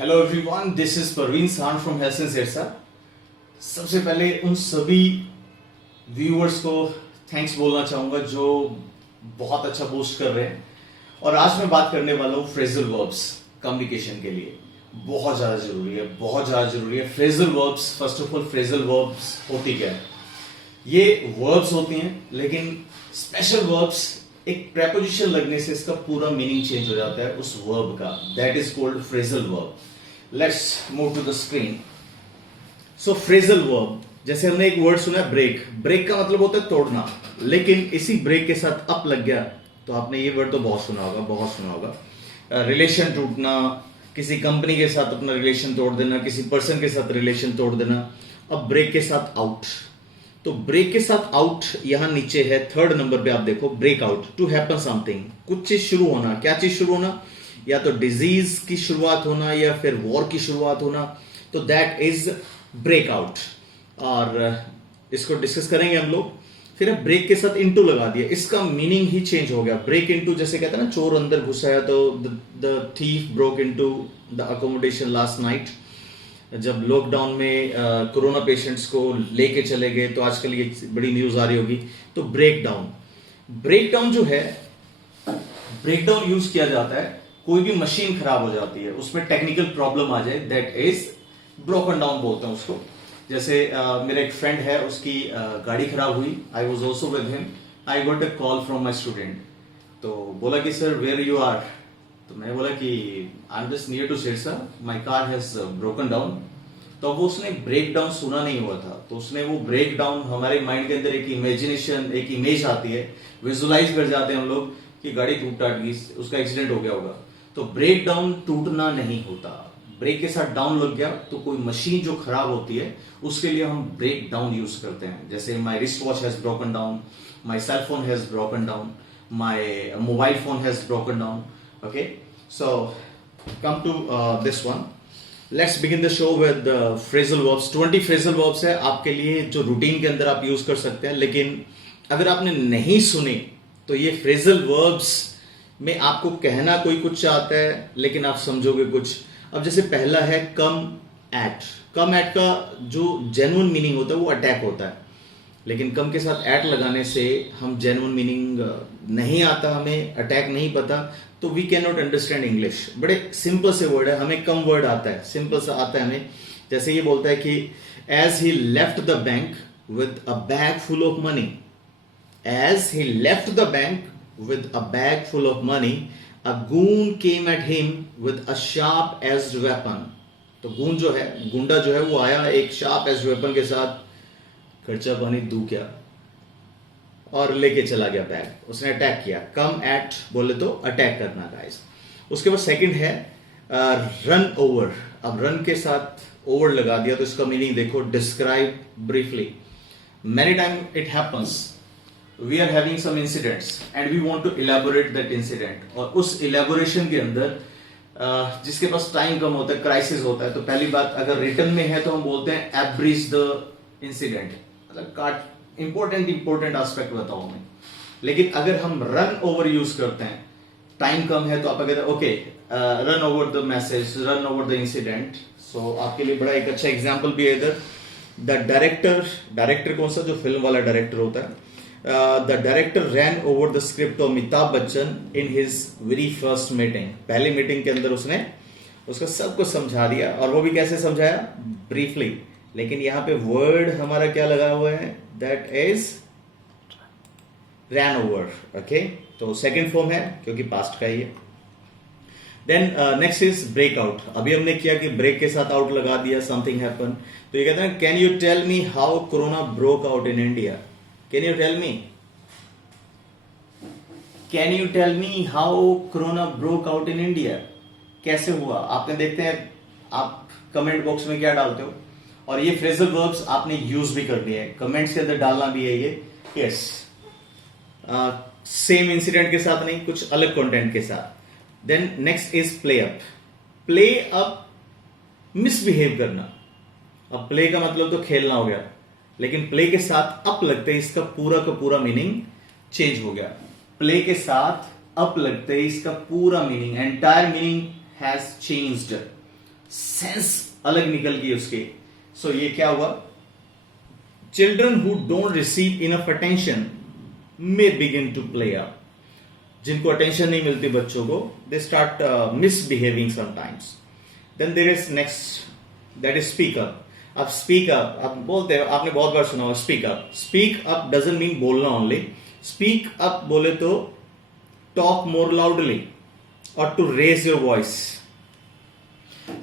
Hello everyone, this is Parveen सान from health and Sirsa. सबसे पहले उन सभी व्यूअर्स को थैंक्स बोलना चाहूंगा जो बहुत अच्छा बूस्ट कर रहे हैं। और आज मैं बात करने वाला हूँ फ्रेजल वर्ब्स कम्युनिकेशन के लिए। बहुत ज्यादा जरूरी है, बहुत ज्यादा जरूरी है। Phrasal verbs, first of all phrasal verbs होती क्या है? ये वर्ब्स होती हैं, लेकिन स्पेशल वर्ब्स एक प्रेपोजिशन लगने से इसका पूरा मीनिंग चेंज हो जाता है उस वर्ब का। That is called phrasal verb. Let's move to the screen. So phrasal verb, जैसे हमने एक वर्ड सुना है ब्रेक। ब्रेक का मतलब होता है तोड़ना, लेकिन इसी ब्रेक के साथ अप लग गया तो आपने ये वर्ड तो बहुत सुना होगा, बहुत सुना होगा। रिलेशन टूटना, किसी कंपनी के साथ अपना रिलेशन तोड़ देना, किसी पर्सन के साथ रिलेशन तोड़ देना। अब ब्रेक के साथ आउट, तो ब्रेक के साथ आउट यहां नीचे है थर्ड नंबर पे। आप देखो, break out, to happen something, कुछ चीज शुरू होना। क्या चीज शुरू होना? या तो डिजीज की शुरुआत होना या फिर वॉर की शुरुआत होना, तो दैट इज ब्रेक आउट। और इसको डिस्कस करेंगे हम लोग। फिर ब्रेक के साथ इनटू लगा दिया, इसका मीनिंग ही चेंज हो गया। ब्रेक इनटू, जैसे कहते हैं ना, चोर अंदर घुसा है तो the thief broke into the accommodation last night. जब लॉकडाउन में कोरोना पेशेंट्स को लेके चले गए, तो आजकल ये बड़ी न्यूज आ रही होगी। तो ब्रेक डाउन, ब्रेक डाउन जो है, ब्रेक डाउन यूज किया जाता है कोई भी मशीन खराब हो जाती है, उसमें टेक्निकल प्रॉब्लम आ जाए, दैट इज ब्रोकन डाउन बोलते हैं उसको। जैसे मेरा एक फ्रेंड है, उसकी गाड़ी खराब हुई। I was also with him. I got a call from my student, तो बोला कि सर वेयर यू आर। तो मैं बोला कि I am just near to Sirsa, my car has broken down. तो वो उसने ब्रेक डाउन सुना नहीं हुआ था, तो उसने वो ब्रेक डाउन, हमारे माइंड के अंदर एक इमेजिनेशन, एक इमेज आती है, विजुलाइज कर जाते हैं हम लोग कि गाड़ी टूट टाट गई, उसका एक्सीडेंट हो गया होगा। तो ब्रेक डाउन टूटना नहीं होता। ब्रेक के साथ डाउन लग गया तो कोई मशीन जो खराब होती है उसके लिए हम ब्रेक डाउन यूज करते हैं। जैसे my wrist watch has broken down, my cell phone has broken down, my mobile phone has broken down. Okay, so come to this one. Let's begin the show with the phrasal verbs. 20 phrasal verbs है आपके लिए जो routine के अंदर आप use कर सकते हैं। लेकिन अगर आपने नहीं सुने तो ये phrasal verbs में आपको कहना कोई कुछ चाहता है, लेकिन आप समझोगे कुछ। अब जैसे पहला है कम एट। कम एट का जो जेन्युइन मीनिंग होता है वो अटैक होता है, लेकिन कम के साथ एट लगाने से हम जेन्युइन मीनिंग नहीं आता, हमें अटैक नहीं पता, तो we can not understand English. बड़े सिंपल से वर्ड है, हमें कम वर्ड आता है, सिंपल सा आता है हमें। जैसे ये बोलता है कि as he left the bank with a bag full of money. As he left the bank with a bag full of money, a goon came at him with a sharp edged weapon. तो goon जो है, गुंडा जो है, वो आया एक sharp edged weapon के साथ, खर्चा पानी दू क्या, और लेके चला गया बैग। उसने अटैक किया। कम एट बोले तो अटैक करना गाइस। उसके बाद सेकंड है रन ओवर। अब रन के साथ ओवर लगा दिया तो इसका मीनिंग देखो, describe briefly. Many time it happens, we are having some incidents and we want to elaborate that incident. और उस इलैबोरेशन के अंदर जिसके पास टाइम कम होता है, क्राइसिस होता है, तो पहली बात अगर रिटर्न में है तो हम बोलते हैं एब्रीज द इंसिडेंट, मतलब काट इंपॉर्टेंट एस्पेक्ट बताओ हमें। लेकिन अगर हम रन ओवर यूज करते हैं, टाइम कम है, तो आप कहते हैं okay run over the message, run over the incident. So आपके लिए बड़ा एक अच्छा एग्जांपल भी है इधर। द डायरेक्टर कौन सा? जो फिल्म वाला डायरेक्टर होता है। The director rain over the script of Amitabh Bachchan in his very first meeting. पहली मीटिंग के अंदर उसने उसका सब कुछ समझा दिया, और वो भी कैसे समझाया? ब्रीफली। लेकिन यहां पे वर्ड हमारा क्या लगा हुआ है? That is ran over. Okay, तो सेकंड फॉर्म है क्योंकि पास्ट का ही है। Then next is break out. अभी हमने किया कि ब्रेक के साथ आउट लगा दिया, समथिंग हैपन। तो ये कहते हैं can you tell me how corona broke out in India. Can you tell me, can you tell me how corona broke out in India. कैसे हुआ? आपने देखते हैं आप कमेंट बॉक्स में क्या डालते हो, और ये फ्रेजल वर्ब्स आपने यूज भी करनी है, कमेंट्स के अंदर डालना भी है ये। यस, सेम इंसिडेंट के साथ नहीं, कुछ अलग कंटेंट के साथ। Then next is play up. Play up misbehave करना। अब प्ले का मतलब तो खेलना हो गया, लेकिन प्ले के साथ अप लगते ही इसका पूरा का पूरा मीनिंग चेंज हो गया। प्ले के साथ अप लगते ही इसका पूरा meaning, entire meaning has changed. Sense अलग निकल गई उसके। सो ये क्या हुआ, children who don't receive enough attention may begin to play up. जिनको अटेंशन नहीं मिलती बच्चों को, they start misbehaving sometimes. Then there is next, that is speak up. अब स्पीक अप आप बोलते हैं, आपने बहुत बार सुना होगा speak up. Speak up doesn't mean बोलना ओनली। स्पीक अप बोले तो टॉक मोर लाउडली और to raise your voice.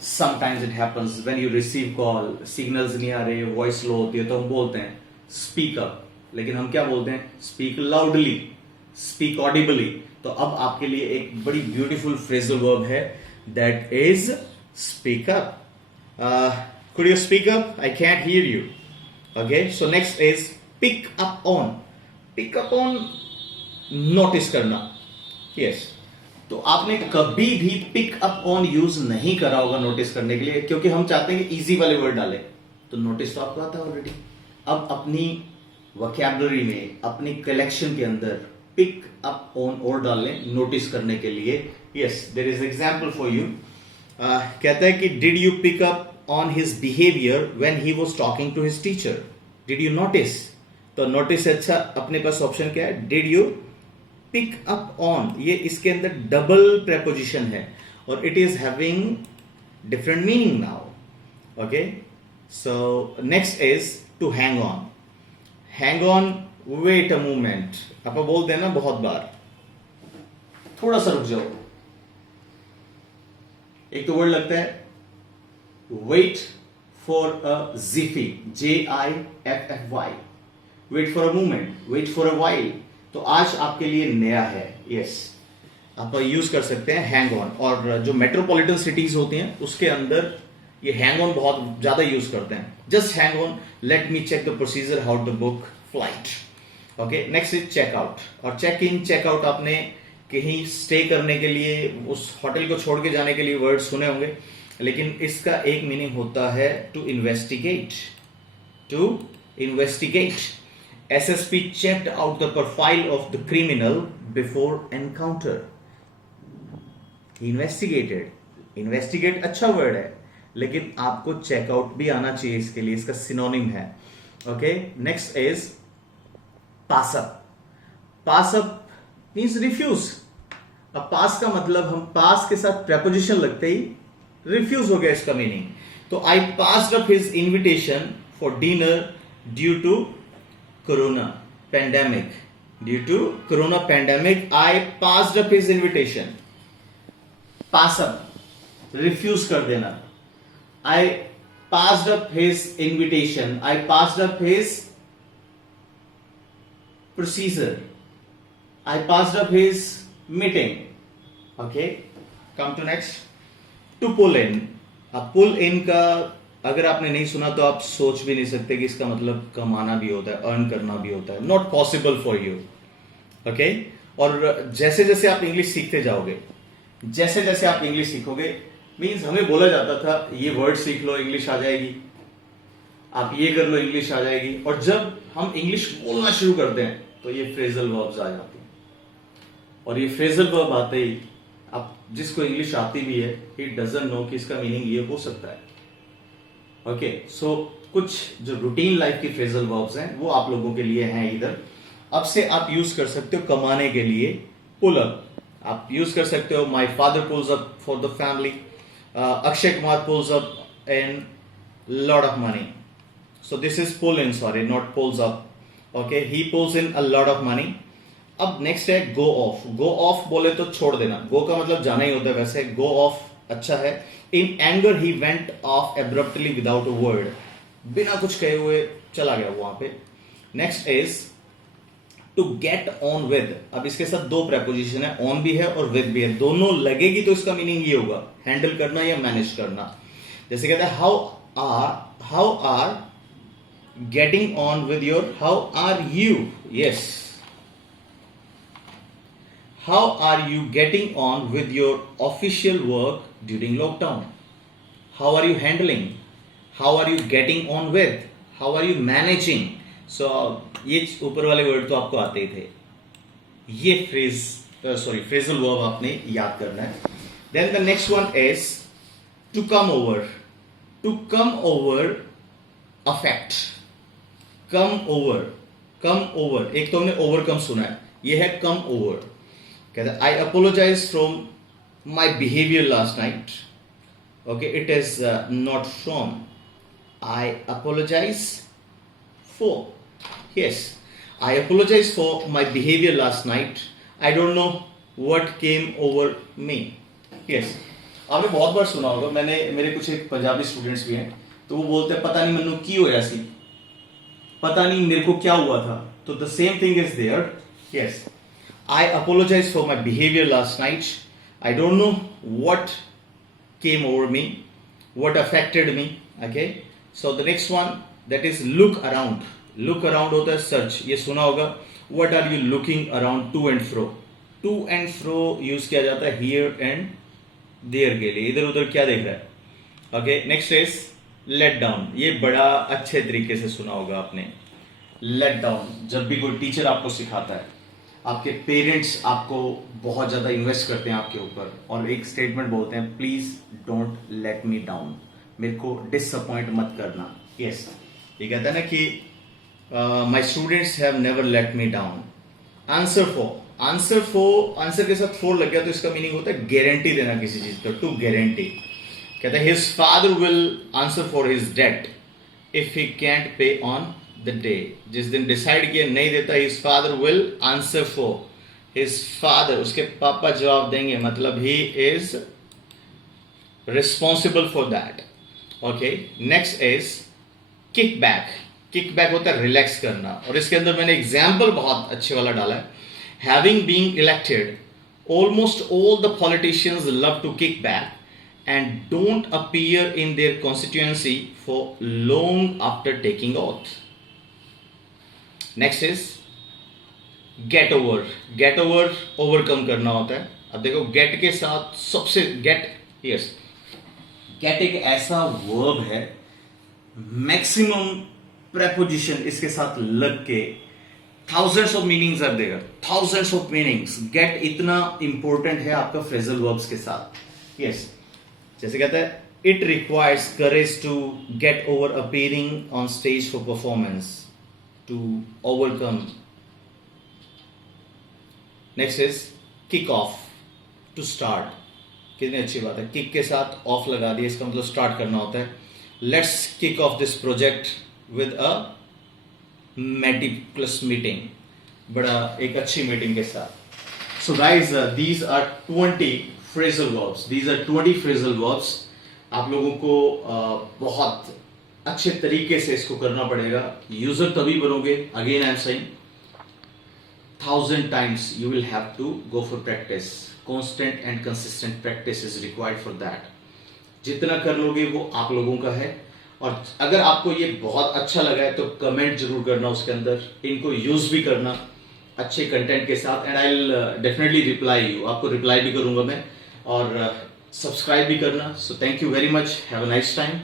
Sometimes it happens when you receive call, signals नहीं आ रहे, वॉइस लो होती है, तो हम बोलते हैं स्पीक अप, लेकिन हम क्या बोलते हैं, स्पीक लाउडली, स्पीक ऑडिबली। तो अब आपके लिए एक बड़ी ब्यूटीफुल फ्रेजल वर्ब है, that is speak up. Could you speak up? I can't hear you. Okay, so next is pick up on. Pick up on, notice करना. Yes. तो आपने कभी भी pick up on यूज नहीं करा होगा notice करने के लिए, क्योंकि हम चाहते हैं कि इजी वाले वर्ड डालें। तो नोटिस तो आपको आता है ऑलरेडी। अब अपनी वोकैबुलरी में, अपनी कलेक्शन के अंदर पिक अप ऑन और डाल लें नोटिस करने के लिए। Yes, there is example for you. कहता है कि did you pick up on his behavior when he was talking to his teacher? Did you notice? तो notice से अच्छा अपने पास ऑप्शन क्या है, did you pick up on। ये इसके अंदर डबल preposition है और it is having different meaning now. Okay, so next is to hang on. Hang on, wait a moment। आप बोल देना बहुत बार, थोड़ा सा रुक जाओ। एक तो वर्ड लगता है wait for a jiffy, Jiffy, wait for a moment, wait for a while। तो आज आपके लिए नया है। यस, आप यूज कर सकते हैं हैंग ऑन। और जो मेट्रोपॉलिटन सिटीज होती हैं उसके अंदर ये हैंग ऑन बहुत ज्यादा यूज करते हैं। Just hang on, let me check the procedure how to book flight. Okay, next is check out. और चेक इन, चेक आउट आपने कहीं स्टे करने के लिए, उस होटल को छोड़ के जाने के लिए वर्ड सुने होंगे, लेकिन इसका एक मीनिंग होता है to investigate. To investigate. SSP checked out the profile of the criminal before encounter. Investigated, investigate अच्छा वर्ड है, लेकिन आपको चेकआउट भी आना चाहिए इसके लिए, इसका सिनोनिम है। Okay, next is pass up. Pass up means refuse. अब पास का मतलब, हम पास के साथ प्रेपोजिशन लगते ही रिफ्यूज हो गया इसका मीनिंग। तो I passed up his invitation for dinner due to corona pandemic. Due to corona pandemic I passed up his invitation. Pass up, refuse कर देना। I passed up his invitation, I passed up his procedure, I passed up his meeting. Okay, come to next, to pull in. अब pull इन का अगर आपने नहीं सुना तो आप सोच भी नहीं सकते कि इसका मतलब कमाना भी होता है, अर्न करना भी होता है। Not possible for you. Okay, और जैसे जैसे आप इंग्लिश सीखते जाओगे, जैसे जैसे आप इंग्लिश सीखोगे, मीन्स हमें बोला जाता था ये वर्ड सीख लो इंग्लिश आ जाएगी, आप ये कर लो इंग्लिश आ जाएगी। और जब हम इंग्लिश बोलना शुरू करते हैं तो ये फ्रेजल वर्ब्स आ जाते हैं, और ये फ्रेजल वर्ब आते ही आप जिसको इंग्लिश आती भी है, ही डजंट नो कि इसका मीनिंग ये हो सकता है। ओके, सो कुछ जो रूटीन लाइफ की फ्रेजल वर्ब्स हैं वो आप लोगों के लिए हैं इधर। अब से आप यूज कर सकते हो कमाने के लिए, पुल अप। आप यूज कर सकते हो my father pulls up for the family, Akshay Kumar pulls up in lot of money. So this is pull in, sorry not pulls up. Okay, he pulls in a lot of money. अब next है go of. Go of बोले तो छोड़ देना, गो का मतलब जाना ही होता है, वैसे गो ऑफ अच्छा है। In anger he went off abruptly without a word. बिना कुछ कहे हुए चला गया वहां पे। Next is to get on with. अब इसके साथ दो प्रेपोजिशन है, ऑन भी है और विद भी है, दोनों लगेगी तो इसका मीनिंग ये होगा हैंडल करना या मैनेज करना। जैसे कहते हैं how are getting on with your, how are you, yes, how are you getting on with your official work during lockdown? How are you handling? How are you getting on with? How are you managing? So ये ऊपर वाले word तो आपको आते ही थे। ये phrasal verb आपने याद करना है। Then the next one is to come over, to come over affect, come over, come over, एक तो हमने ओवरकम सुना है, ये है कम ओवर। कहते हैं I apologize from my behaviour last night, okay, it is not from, I apologise for, yes, I apologise for my behaviour last night, I don't know what came over me, yes. आपने बहुत बार सुना होगा, मेरे कुछ एक Punjabi students भी हैं, तो वो बोलते हैं पता नहीं मनु की होया सी, पता नहीं मेरे को क्या हुआ था, तो the same thing is there, yes, I apologise for my behaviour last night, I don't know what came over me, what affected me, okay. So the next one that is look around, look around होता है search, ये सुना होगा, what are you looking around, to and fro, to and fro use किया जाता है here and there के लिए, इधर उधर क्या देख रहा है, okay. Next is let down, ये बड़ा अच्छे तरीके से सुना होगा आपने, लेट डाउन, जब भी कोई टीचर आपको सिखाता है, आपके पेरेंट्स आपको बहुत ज्यादा इन्वेस्ट करते हैं आपके ऊपर, और एक स्टेटमेंट बोलते हैं please don't let me down, मेरे को डिसअपॉइंट मत करना, यस। ये कहता है ना कि my students have never let me down. Answer for, answer for, answer के साथ फोर लग गया तो इसका मीनिंग होता है गारंटी देना किसी चीज का, टू गारंटी। कहता है his father will answer for his debt if he can't pay on the day, जिस दिन डिसाइड किया नहीं देता, his father will answer for his father, उसके पापा जवाब देंगे, मतलब he is responsible for that, okay. Next is kick back, kick back होता है रिलैक्स करना, और इसके अंदर मैंने एग्जाम्पल बहुत अच्छे वाला डाला है, having been elected, almost all the politicians love to kick back and don't appear in their constituency for long after taking oath. Next is get over, get over, overcome करना होता है। अब देखो get के साथ सबसे get, yes, get एक ऐसा verb है, maximum preposition इसके साथ लग के thousands of meanings are there, thousands of meanings, get इतना important है आपका phrasal verbs के साथ, yes। जैसे कहता है it requires courage to get over appearing on stage for performance, to overcome। next is kick off, to start, कितनी अच्छी बात है, kick के साथ off लगा दिया, इसका मतलब start करना होता है। let's kick off this project with a meticulous meeting, बड़ा एक अच्छी मीटिंग के साथ। So guys, these are 20 phrasal verbs, these are 20 phrasal verbs। आप लोगों को बहुत अच्छे तरीके से इसको करना पड़ेगा, यूजर तभी बनोगे, again I am saying 1000 times you will have to go for practice, constant and consistent practice is required for that। जितना कर लोगे वो आप लोगों का है, और अगर आपको ये बहुत अच्छा लगा है तो कमेंट जरूर करना उसके अंदर, इनको यूज भी करना अच्छे कंटेंट के साथ, and I will definitely reply you, आपको रिप्लाई भी करूंगा मैं, और सब्सक्राइब भी करना। So thank you very much, have a nice time.